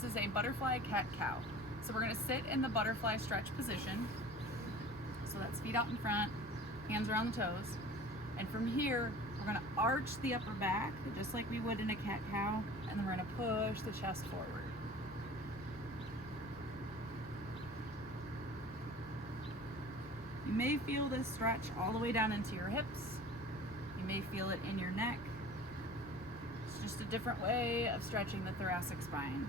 This is a butterfly cat-cow. So we're gonna sit in the butterfly stretch position. So that's feet out in front, hands around the toes. And from here, we're gonna arch the upper back, just like we would in a cat-cow, and then we're gonna push the chest forward. You may feel this stretch all the way down into your hips. You may feel it in your neck. It's just a different way of stretching the thoracic spine.